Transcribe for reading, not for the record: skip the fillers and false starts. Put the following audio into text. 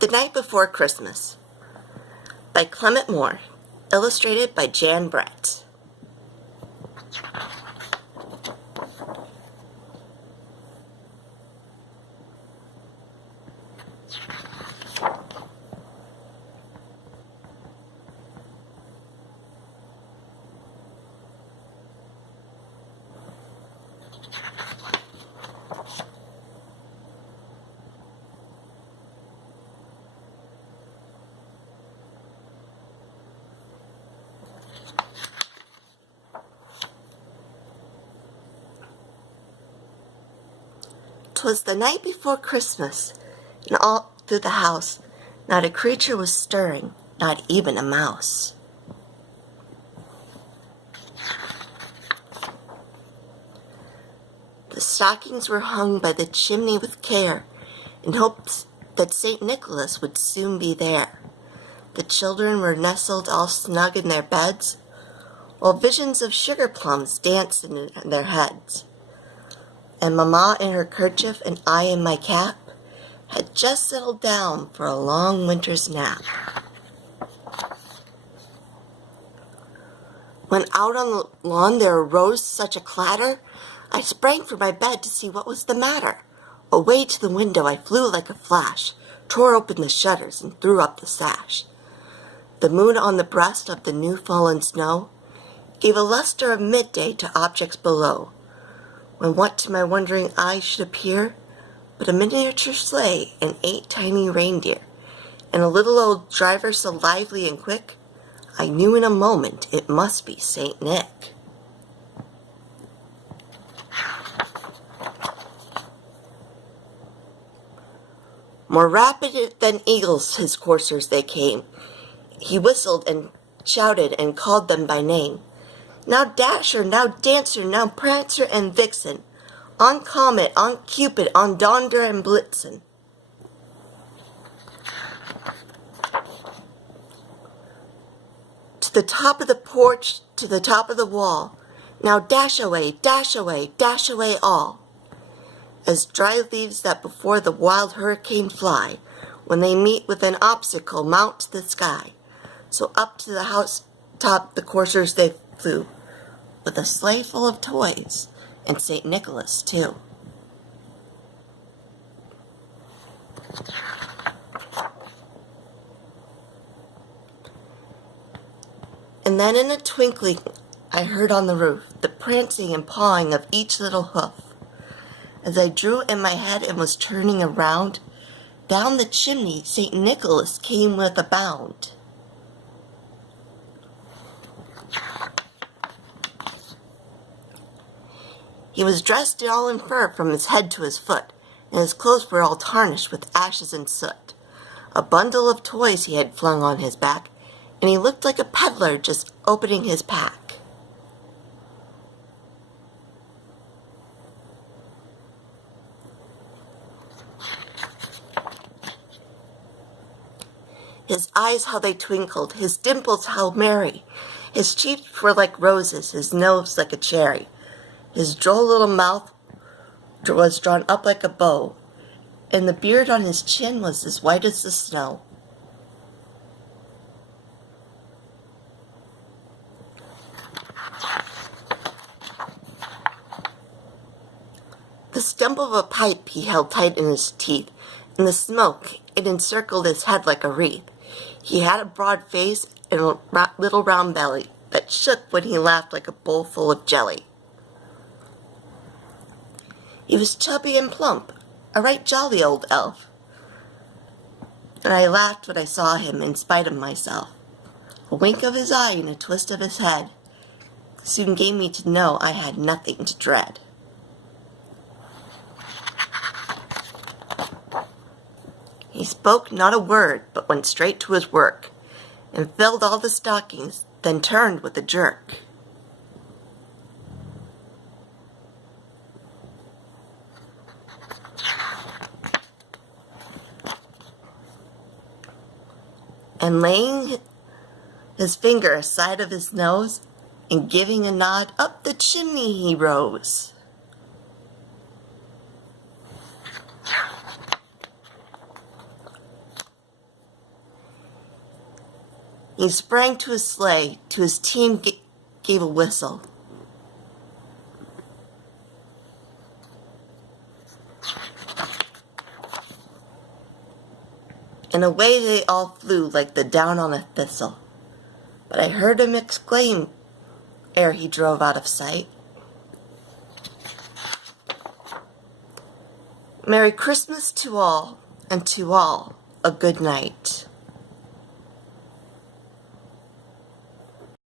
The Night Before Christmas by Clement Moore, illustrated by Jan Brett. "'Twas the night before Christmas, and all through the house not a creature was stirring, not even a mouse. The stockings were hung by the chimney with care, in hopes that St. Nicholas would soon be there. The children were nestled all snug in their beds, while visions of sugar plums danced in their heads. And Mamma in her kerchief and I in my cap had just settled down for a long winter's nap. When out on the lawn there arose such a clatter, I sprang from my bed to see what was the matter. Away to the window I flew like a flash, tore open the shutters and threw up the sash. The moon on the breast of the new-fallen snow gave a luster of midday to objects below, when what to my wondering eyes should appear but a miniature sleigh and 8 tiny reindeer, and a little old driver so lively and quick, I knew in a moment it must be Saint Nick. More rapid than eagles his coursers they came. He whistled and shouted and called them by name. Now Dasher, now Dancer, now Prancer and Vixen, on Comet, on Cupid, on Donder and Blitzen. To the top of the porch, to the top of the wall, now dash away, dash away, dash away all. As dry leaves that before the wild hurricane fly, when they meet with an obstacle mount to the sky, so up to the house top the coursers they flew, with a sleigh full of toys, and St. Nicholas, too. And then in a twinkling I heard on the roof the prancing and pawing of each little hoof. As I drew in my head and was turning around, down the chimney St. Nicholas came with a bound. He was dressed all in fur from his head to his foot, and his clothes were all tarnished with ashes and soot. A bundle of toys he had flung on his back, and he looked like a peddler just opening his pack. His eyes how they twinkled, his dimples how merry. His cheeks were like roses, his nose like a cherry. His droll little mouth was drawn up like a bow, and the beard on his chin was as white as the snow. The stump of a pipe he held tight in his teeth, and the smoke, it encircled his head like a wreath. He had a broad face and a little round belly that shook when he laughed like a bowl full of jelly. He was chubby and plump, a right jolly old elf, and I laughed when I saw him in spite of myself. A wink of his eye and a twist of his head soon gave me to know I had nothing to dread. He spoke not a word, but went straight to his work, and filled all the stockings, then turned with a jerk. And laying his finger aside of his nose, and giving a nod, up the chimney he rose. He sprang to his sleigh, to his team gave a whistle. And away they all flew like the down on a thistle. But I heard him exclaim ere he drove out of sight, Merry Christmas to all, and to all a good night.